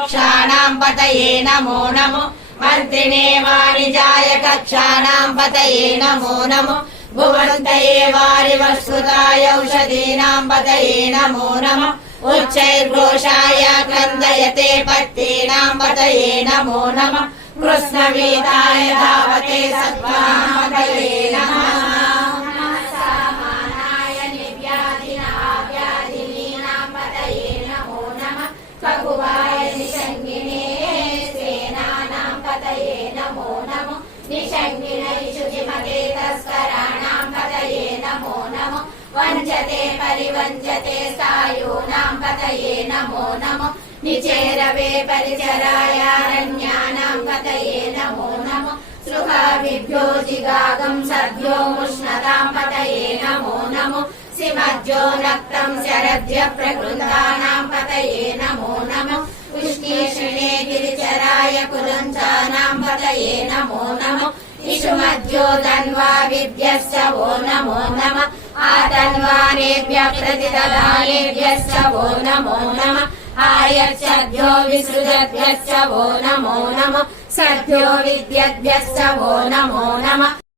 वृक्षाणां पतये नमो नमो मन्त्रिणे वाणिजाय कक्षाणां पतये नमो नमो भुवन्तये वारिवस्कृताय औषधीनां पतये नमो नमः उच्चैर्घोषाय क्रन्दयते पत्तीनां पतये नमो नमः कृष्णवीताय धावते सत्त्वानां पतये नमः सामानाय निर्व्याधिनाव्याधिनीनां पतये नमो नमः ककुवाय निषङ्गिने सेनानां पतये नमो नमः निषङ्गिनै शुचिमते तस्कराणां पतये नमो नमः वञ्चते परिवञ्चते सायूनां पतये नमो नमः निचेरवे परिचरायारण्यानां पतये नमो नमः सृहाविभ्यो जिगागं सद्यो मुष्णतां पतये नमो नमः सिमज्जो नक्तं शरद्य प्रकृतानां पतये नमो नमः उष्णीषिणे गिरिचराय कुलञ्चानां पतये नमो नमः इषुमध्यो धन्वाविभ्यश्च वो नमो नमः आतन्वानेभ्यः प्रतिददानेभ्यश्च वो नमो नमः आयच्छद्भ्यो विसृजद्भ्यश्च वो नमो नमः सद्भ्यो विद्यद्भ्यश्च वो नमो नमः